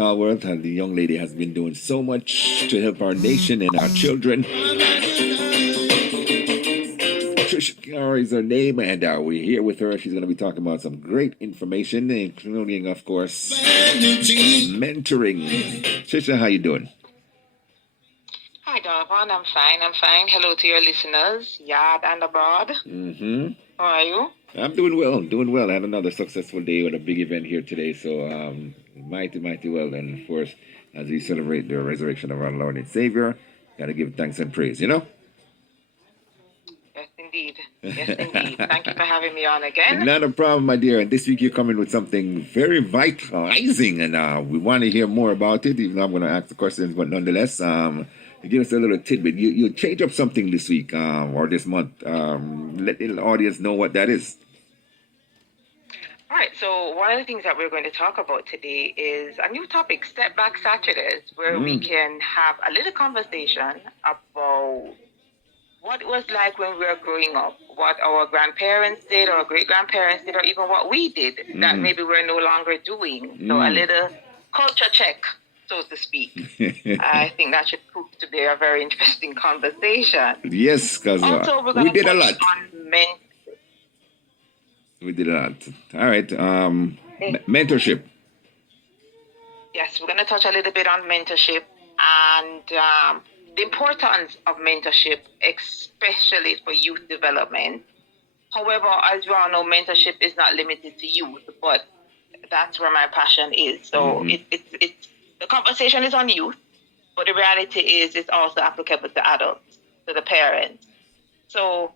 Our world, and the young lady has been doing so much to help our nation and our children. Trisha is her name, and we're here with her. She's going to be talking about some great information, including, of course, mentoring. Trisha, how you doing? Hi, Donovan. I'm fine. Hello to your listeners, yard and abroad. How are you? I'm doing well. I had another successful day with a big event here today, so mighty well. And of course, as we celebrate the resurrection of our Lord and Savior, gotta give thanks and praise, Yes, indeed. Thank you for having me on again. Not a problem, my dear. And this week you're coming with something very vitalizing, and we want to hear more about it, even though I'm going to ask the questions, but nonetheless, give us a little tidbit. You change up something this week or this month. Let the audience know what that is. All right, so one of the things that we're going to talk about today is a new topic, Step Back Saturdays, where we can have a little conversation about what it was like when we were growing up, what our grandparents did, or great-grandparents did, or even what we did that maybe we're no longer doing. So a little culture check, so to speak. I think that should prove to be a very interesting conversation. Yes, because we did a lot. We did a lot. All right. Mentorship. Yes, we're going to touch a little bit on mentorship and the importance of mentorship, especially for youth development. However, as you all know, mentorship is not limited to youth, but that's where my passion is. So it's the conversation is on youth, but the reality is it's also applicable to adults, to the parents. So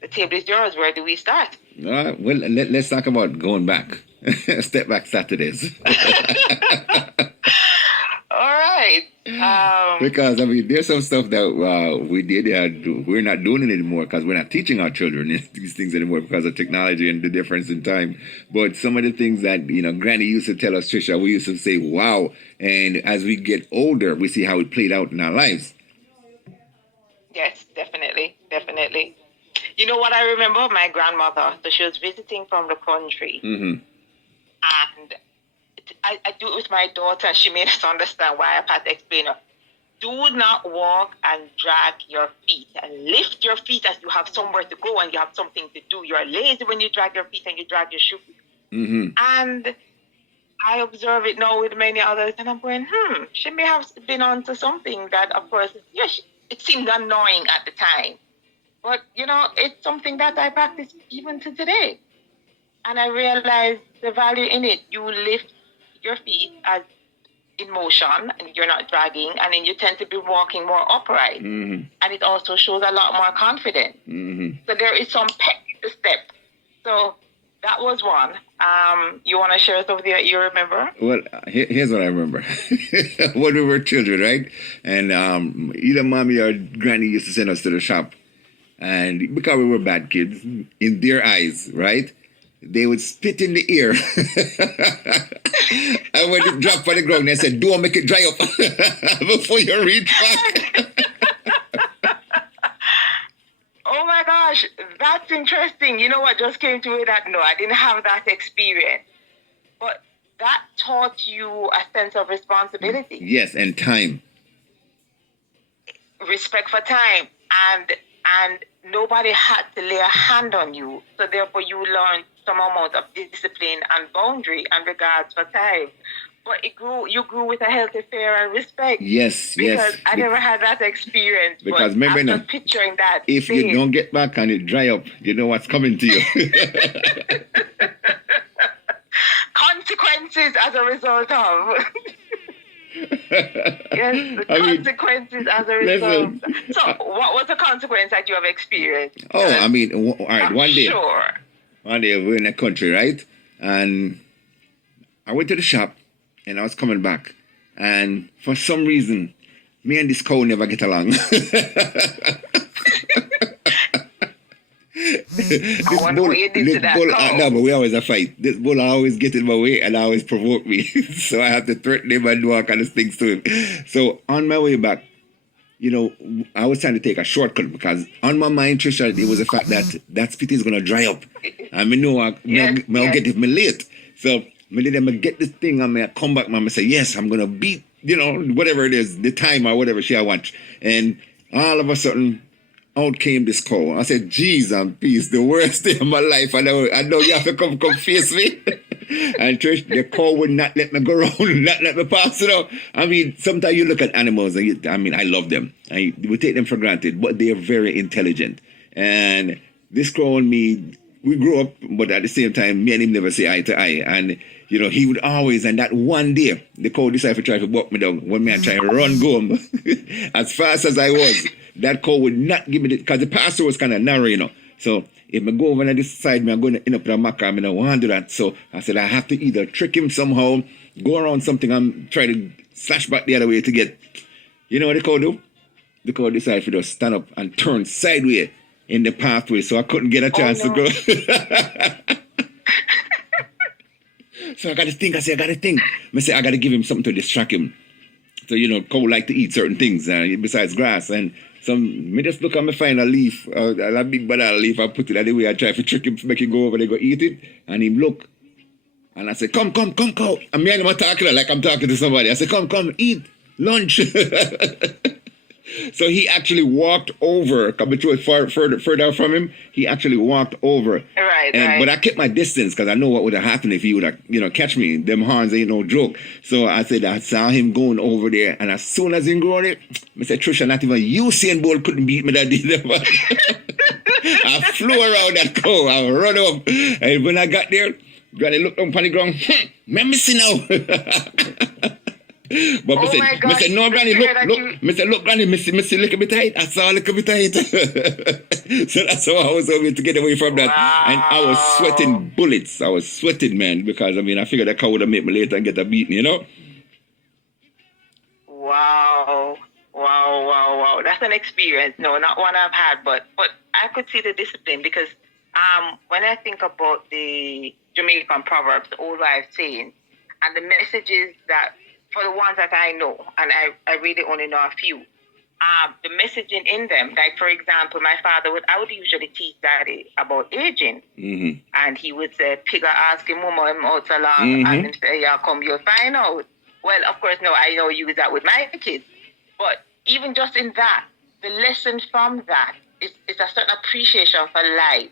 the table is yours. Where do we start? Well, let's talk about going back. Step Back Saturdays. All right. Because, I mean, there's some stuff that we did. We're not doing it anymore because we're not teaching our children these things anymore because of technology and the difference in time. But some of the things that, Granny used to tell us, Trisha, we used to say, wow. And as we get older, we see how it played out in our lives. Yes, definitely. You know what I remember? My grandmother, so she was visiting from the country. And I do it with my daughter, and she made us understand why I had to explain her. Do not walk and drag your feet and lift your feet as you have somewhere to go and you have something to do. You're lazy when you drag your feet and you drag your shoes. And I observe it now with many others, and I'm going, she may have been onto something that, of course, it seemed annoying at the time. But, it's something that I practice even to today. And I realize the value in it. You lift your feet as in motion, and you're not dragging, and then you tend to be walking more upright. And it also shows a lot more confidence. So there is some pep to step. So that was one. You want to share something that you remember? Well, here's what I remember. When we were children, right? And either mommy or granny used to send us to the shop. And because we were bad kids, in their eyes, right? They would spit in the ear. And when it dropped on the ground, they said, don't make it dry up before you reach back. Oh my gosh, that's interesting. You know what just came to me? That no, I didn't have that experience. But that taught you a sense of responsibility. Yes, and time. Respect for time. And nobody had to lay a hand on you. So therefore you learned some amount of discipline and boundary and regards for time. But you grew with a healthy fear and respect. Yes. Because I never had that experience. Because remember, I'm just picturing that. If you don't get back and it dry up, you know what's coming to you. Consequences as a result of. Yes, the consequences as a result. So, what was the consequence that you have experienced? Oh, I mean, all right, one day we're in the country, right? And I went to the shop and I was coming back. And for some reason, me and this cow never get along. No, but we always a fight. This bull always get in my way and always provoke me. So I have to threaten him and do all kind of things to him. So on my way back, I was trying to take a shortcut because on my mind, Trisha, it was the fact that spit is going to dry up. And I know I'll get it late. So I get this thing, I come back, I say, yes, I'm going to beat, whatever it is, the time or whatever she I want. And all of a sudden, out came this cow. I said, geez and peace, the worst day of my life. I know you have to come face me. And Trish, the cow would not let me go around, not let me pass, I mean, sometimes you look at animals, and I love them. We take them for granted, but they are very intelligent. And this cow and me, we grew up, but at the same time, me and him never see eye to eye. And, he would always, and that one day, the cow decided to try to buck me down. When me I try to run home, as fast as I was, that cow would not give me the, because the pasture was kind of narrow, So if I go over on this side, I'm going to end up in a maca, I don't want to do that. So I said, I have to either trick him somehow, go around something, and try to slash back the other way to get, you know what the cow do? The cow decided to just stand up and turn sideways in the pathway, so I couldn't get a chance to go. So I got to think. I say, I got to give him something to distract him. So, cow like to eat certain things besides grass. And me just look at me find a leaf, a big banana leaf, I put it that way. I try to trick him to make him go over there, go eat it. And him look. And I say, come, cow. And me and him are talking like I'm talking to somebody. I say, come, eat lunch. So he actually walked over, coming to it further from him. He actually walked over. Right. But I kept my distance because I know what would have happened if he would have, catch me. Them horns ain't no joke. So I said, I saw him going over there. And as soon as he go on it, I said, Trisha, not even Usain Bolt couldn't beat me that day. I flew around that cow. I run up. And when I got there, Granny looked on the ground. Let me see now. But I said, no, Granny, look. I said, look, Granny, I see a little bit tight. I saw a little bit tight. So that's how I was able to get away from that. Wow. And I was sweating bullets. I was sweating, man, because, I figured that cow would have made me later and get a beating, Wow. That's an experience. No, not one I've had, but I could see the discipline because when I think about the Jamaican proverbs, the old wives saying, and the messages that, for the ones that I know, and I really only know a few, the messaging in them, like for example, my father I would usually teach Daddy about aging, and he would say, "Pigga ask him, Mama, him out so long," and him say, "Yeah, come, you'll find out." Well, of course, no, I know use that with my kids, but even just in that, the lesson from that is a certain appreciation for life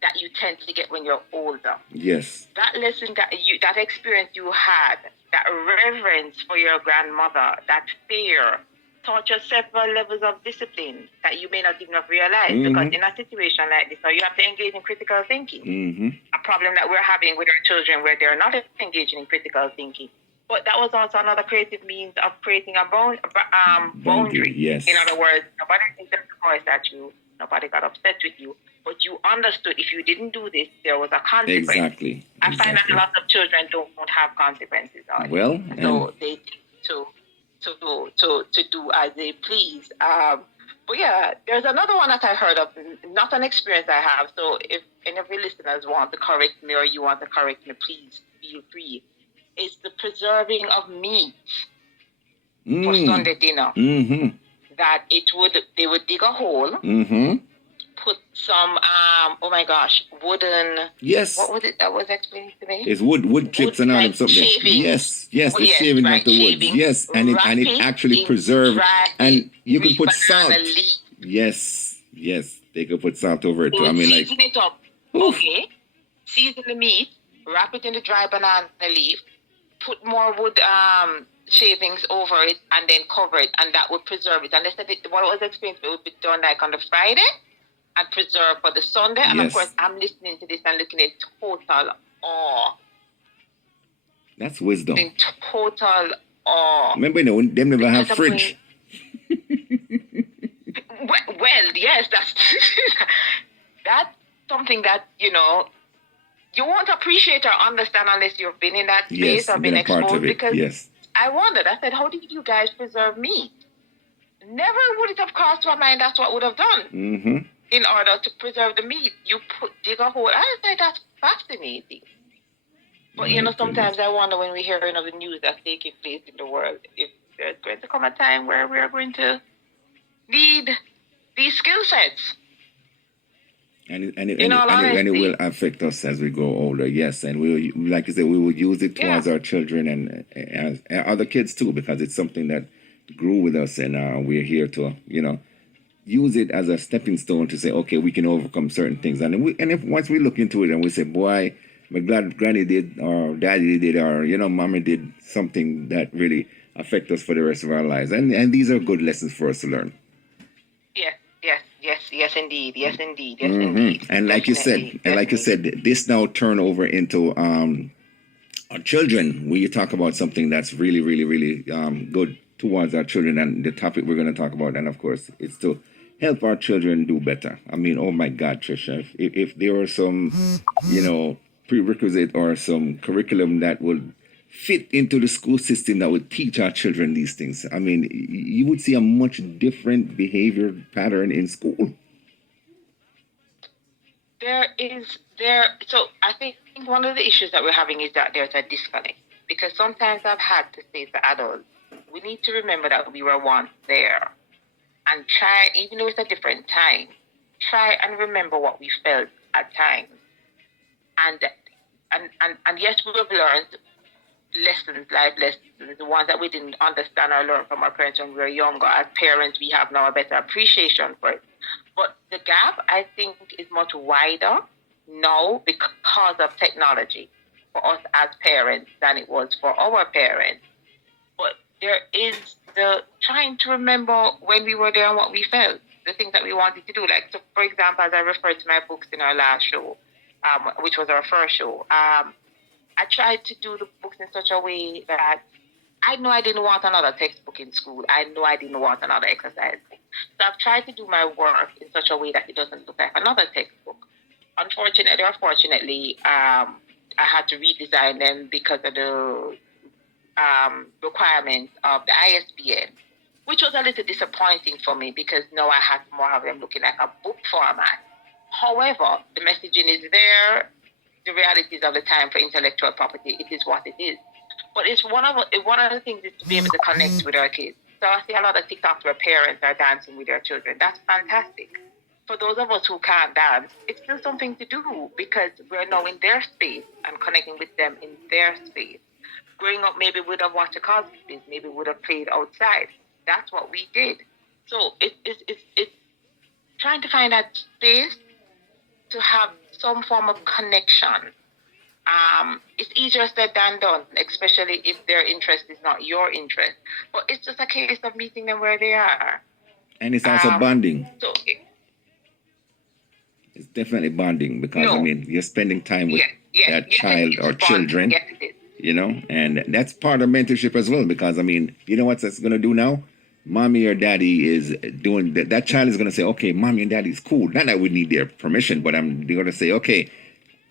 that you tend to get when you're older. Yes. That lesson that experience you had, that reverence for your grandmother, that fear, taught you several levels of discipline that you may not even have realized. Because in a situation like this, you have to engage in critical thinking. A problem that we're having with our children where they're not engaging in critical thinking. But that was also another creative means of creating a boundary. Yes. In other words, nobody thinks there's a voice at you. Nobody got upset with you. But you understood if you didn't do this, there was a consequence. Exactly. I find that a lot of children don't have consequences on it. Well, so they to do as they please. But yeah, there's another one that I heard of, not an experience I have. So if any of your listeners want to correct me or you want to correct me, please feel free. It's the preserving of meat for Sunday dinner. That they would dig a hole, put some wooden. Yes. What was it that was explained to me? It's wood chips and all of something. Shavings. Yes, the shaving of the wood. Yes, and it actually preserved, and you can put salt. Yes, they could put salt over it too. Season it up. Oof. Okay. Season the meat, wrap it in the dry banana leaf, put more wood shavings over it, and then cover it, and that would preserve it. And they said what was explained, it would be done like on the Friday and preserved for the Sunday. And of course, I'm listening to this and looking at total awe. That's wisdom. In total awe. Remember, them never have fridge. Well, yes, that's something that, you won't appreciate or understand unless you've been in that space or been exposed. Because I wondered, I said, how did you guys preserve meat? Never would it have crossed my mind that's what would have done. In order to preserve the meat, you dig a hole. I was like, that's fascinating. But, sometimes I wonder when we hear of the news that's taking place in the world, if there's going to come a time where we are going to need these skill sets. In all and it will honesty, affect us as we grow older. Yes, and we will, like you said, we will use it yeah, towards our children and other kids too, because it's something that grew with us, and we're here to use it as a stepping stone to say, okay, we can overcome certain things. And if once we look into it and we say, boy, my glad granny did or daddy did or mommy did something that really affect us for the rest of our lives, and these are good lessons for us to learn. yes, indeed, yes, indeed, yes, indeed, And like you said, definitely. this now turn over into our children. We talk about something that's really, really, really good towards our children, and the topic we're going to talk about, and of course, it's to help our children do better. I mean, oh my God, Trisha, if there were some, prerequisite or some curriculum that would fit into the school system that would teach our children these things, I mean, you would see a much different behavior pattern in school. So I think one of the issues that we're having is that there's a disconnect, because sometimes I've had to say to adults, we need to remember that we were once there, and try, even though it's a different time, try and remember what we felt at times. And yes, we have learned lessons, life lessons, the ones that we didn't understand or learn from our parents when we were younger. As parents, we have now a better appreciation for it. But the gap, I think, is much wider now because of technology for us as parents than it was for our parents. But there is the trying to remember when we were there and what we felt, the things that we wanted to do. Like, so for example, as I referred to my books in our last show, which was our first show, I tried to do the books in such a way that I know I didn't want another textbook in school. I know I didn't want another exercise book. So I've tried to do my work in such a way that it doesn't look like another textbook. Unfortunately or fortunately, I had to redesign them because of the requirements of the ISBN, which was a little disappointing for me because now I had more of them looking like a book format. However, the messaging is there. The realities of the time for intellectual property, it is what it is. But it's one of the things is to be able to connect with our kids. So I see a lot of TikToks where parents are dancing with their children. That's fantastic. For those of us who can't dance, it's still something to do because we're now in their space and connecting with them in their space. Growing up, maybe would have watched a cosplays, maybe would have played outside. That's what we did. So it's trying to find that space to have some form of connection. It's easier said than done, especially if their interest is not your interest. But it's just a case of meeting them where they are. And it's also bonding. So it's definitely bonding because, I mean, you're spending time with that child or children, and that's part of mentorship as well. Because, I mean, you know what that's going to do now? Mommy or daddy is doing that. That child is going to say, okay, mommy and daddy is cool. Not that we need their permission, but they're going to say, okay,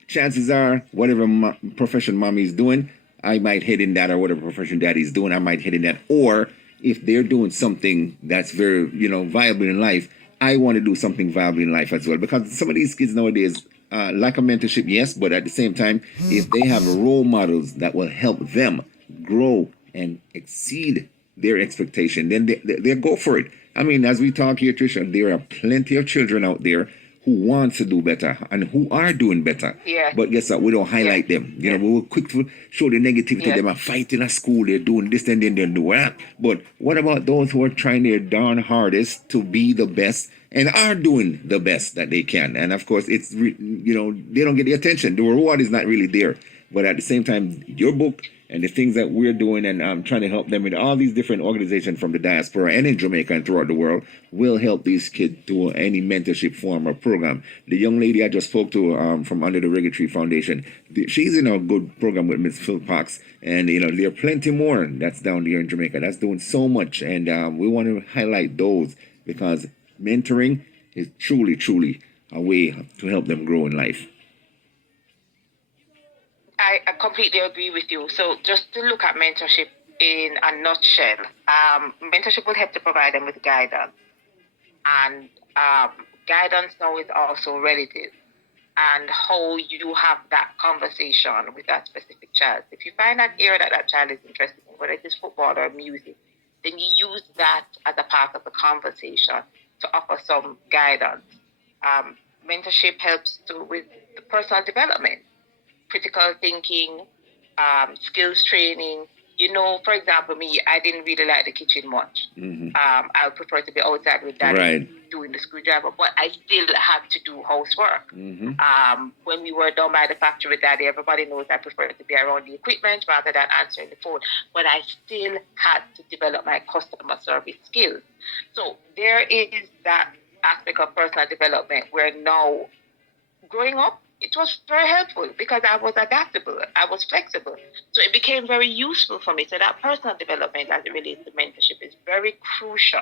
chances are, whatever profession mommy is doing, I might head in that, or whatever profession daddy is doing, I might head in that. Or if they're doing something that's very, viable in life, I want to do something viable in life as well. Because some of these kids nowadays lack of mentorship, yes, but at the same time, if they have role models that will help them grow and exceed their expectation, then they go for it. I mean, as we talk here, Trisha, there are plenty of children out there who want to do better and who are doing better. Yeah. But guess what? We don't highlight them. We will quick to show the negativity. Them are fighting at school. They're doing this and then they're doing that. But what about those who are trying their darn hardest to be the best and are doing the best that they can? And of course, it's they don't get the attention. The reward is not really there. But at the same time, your book and the things that we're doing and trying to help them with all these different organizations from the diaspora and in Jamaica and throughout the world will help these kids do any mentorship form or program. The young lady I just spoke to from under the Reggae Tree Foundation, she's in a good program with Miss Phil Parks, and there are plenty more that's down there in Jamaica that's doing so much, and we want to highlight those because mentoring is truly, truly a way to help them grow in life. I completely agree with you. So just to look at mentorship in a nutshell, mentorship will help to provide them with guidance. And guidance now is also relative. And how you have that conversation with that specific child. If you find that area that child is interested in, whether it is football or music, then you use that as a part of the conversation to offer some guidance. mentorship helps with the personal development, critical thinking, skills training. For example, me, I didn't really like the kitchen much. I would prefer to be outside with daddy doing the screwdriver, but I still had to do housework. When we were done by the factory with daddy, everybody knows I prefer to be around the equipment rather than answering the phone. But I still had to develop my customer service skills. So there is that aspect of personal development where now, growing up, it was very helpful because I was adaptable, I was flexible. So it became very useful for me. So that personal development as it relates to mentorship is very crucial.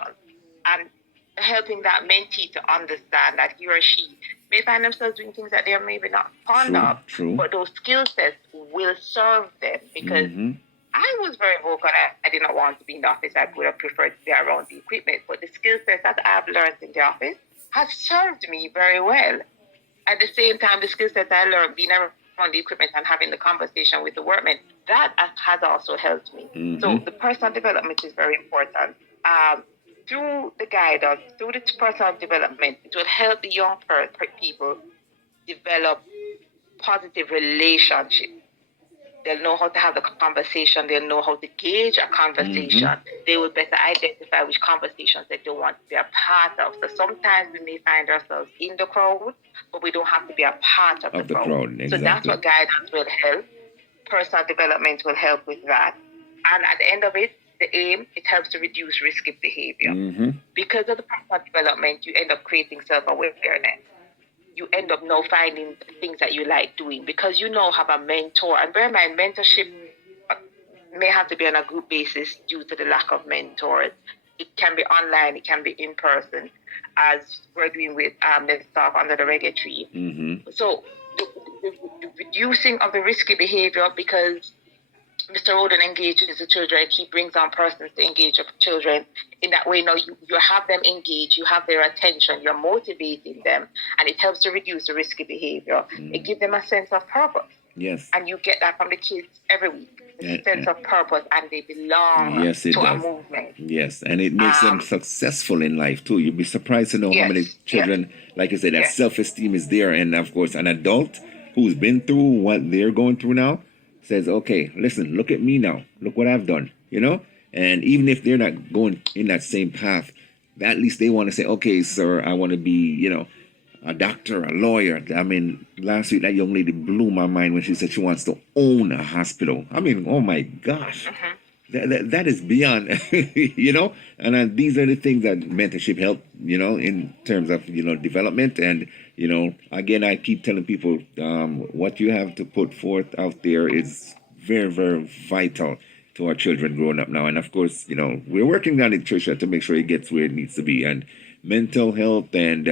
And helping that mentee to understand that he or she may find themselves doing things that they're maybe not fond of, but those skill sets will serve them because I was very vocal. I did not want to be in the office. I would have preferred to be around the equipment. But the skill sets that I've learned in the office has served me very well. At the same time, the skill sets I learned being around the equipment and having the conversation with the workmen, that has also helped me. So the personal development is very important. Through the guidance, through the personal development, it will help the young people develop positive relationships. They'll know how to have the conversation. They'll know how to gauge a conversation. They will better identify which conversations they don't want to be a part of. So sometimes we may find ourselves in the crowd, but we don't have to be a part of the crowd. Exactly. So that's what guidance will help. Personal development will help with that. And at the end of it, the aim, it helps to reduce risky behavior. Because of the personal development, you end up creating self-awareness. You end up now finding things that you like doing because you now have a mentor. And bear in mind, mentorship may have to be on a group basis due to the lack of mentors. It can be online, it can be in person, as we're doing with the staff under the Reggae tree. So the reducing of the risky behavior, because Mr. Roden engages the children. He brings on persons to engage with children. In that way, now you have them engaged, you have their attention, you're motivating them, and it helps to reduce the risky behavior. It gives them a sense of purpose. Yes. And you get that from the kids every week. A sense of purpose, and they belong to a movement. Yes, and it makes them successful in life too. You'd be surprised to know how many children, like you said, that self-esteem is there. And of course, an adult who's been through what they're going through now says, okay, listen, look at me now. Look what I've done, And even if they're not going in that same path, at least they want to say, okay, sir, I want to be, a doctor, a lawyer. I mean, last week, that young lady blew my mind when she said she wants to own a hospital. I mean, oh my gosh. That is beyond, and these are the things that mentorship help, in terms of, development. And, again, I keep telling people what you have to put forth out there is very, very vital to our children growing up now. And of course, we're working on it, Trisha, to make sure it gets where it needs to be. And mental health and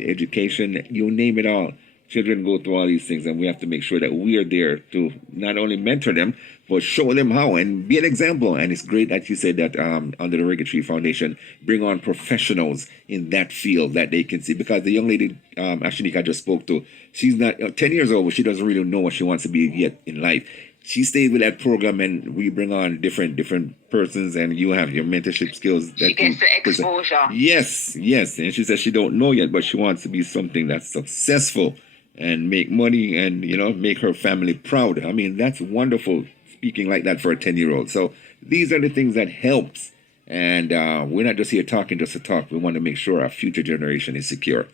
education, you name it all. Children go through all these things, and we have to make sure that we are there to not only mentor them, but show them how and be an example. And it's great that you said that under the Reggae Tree Foundation, bring on professionals in that field that they can see. Because the young lady Ashanika just spoke to, she's not 10 years old, but she doesn't really know what she wants to be yet in life. She stayed with that program, and we bring on different persons, and you have your mentorship skills. That she gets the exposure. Yes. And she says she don't know yet, but she wants to be something that's successful and make money and, make her family proud. I mean, that's wonderful speaking like that for a 10-year-old. So these are the things that helps. And we're not just here talking just to talk. We want to make sure our future generation is secure.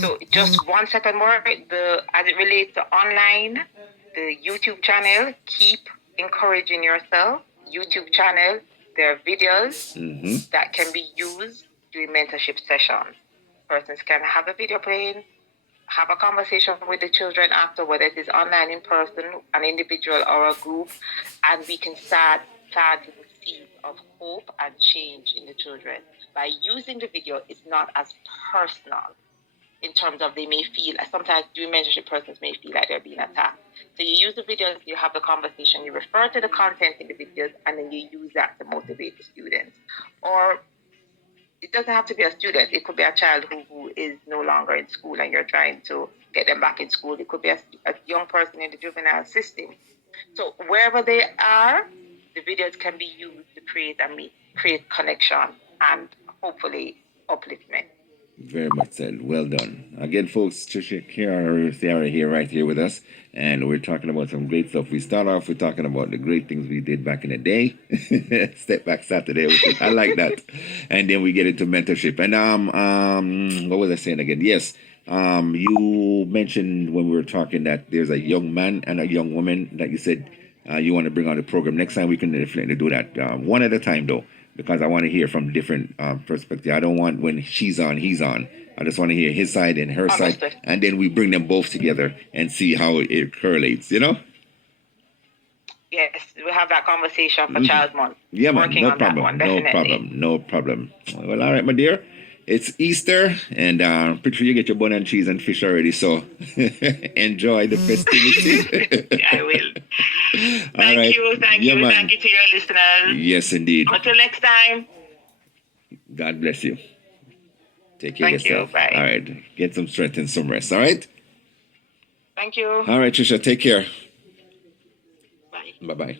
So just 1 second more, as it relates to online, the YouTube channel, keep encouraging yourself. YouTube channel, there are videos that can be used during mentorship sessions. Persons can have a video playing, have a conversation with the children after, whether it is online, in person, an individual or a group, and we can start planting seeds of hope and change in the children. By using the video, it's not as personal in terms of they may feel, sometimes during mentorship, persons may feel like they're being attacked. So you use the videos, you have the conversation, you refer to the content in the videos, and then you use that to motivate the students. Or it doesn't have to be a student. It could be a child who is no longer in school and you're trying to get them back in school. It could be a young person in the juvenile system. So wherever they are, the videos can be used to create connection and hopefully upliftment. Very much said. Well done. Again, folks, Trisha Ciara here, right here with us. And we're talking about some great stuff. We start off with talking about the great things we did back in the day. Step back Saturday. I like that. And then we get into mentorship. And what was I saying again? Yes. You mentioned when we were talking that there's a young man and a young woman that you said you want to bring on the program. Next time we can definitely do that. One at a time though, because I want to hear from different perspective. I don't want when she's on, he's on. I just want to hear his side and her side, and then we bring them both together and see how it correlates. You know? Yes, we have that conversation for Child Month. Yeah, man. Working No on problem. that one, No definitely. problem. No problem. Well, all right, my dear. It's Easter, and pretty sure you get your bun and cheese and fish already. So enjoy the festivity. I will. All right. Thank you, man. thank you to your listeners. Yes, indeed. Until next time. God bless you. Take care of Thank you. yourself. Bye. All right. Get some strength and some rest. All right. Thank you. All right, Trisha. Take care. Bye. Bye-bye.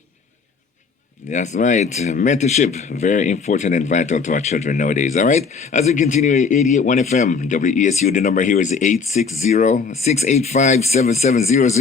That's right. Mentorship, very important and vital to our children nowadays. All right. As we continue at 88.1 FM, WESU, the number here is 860-685-7700.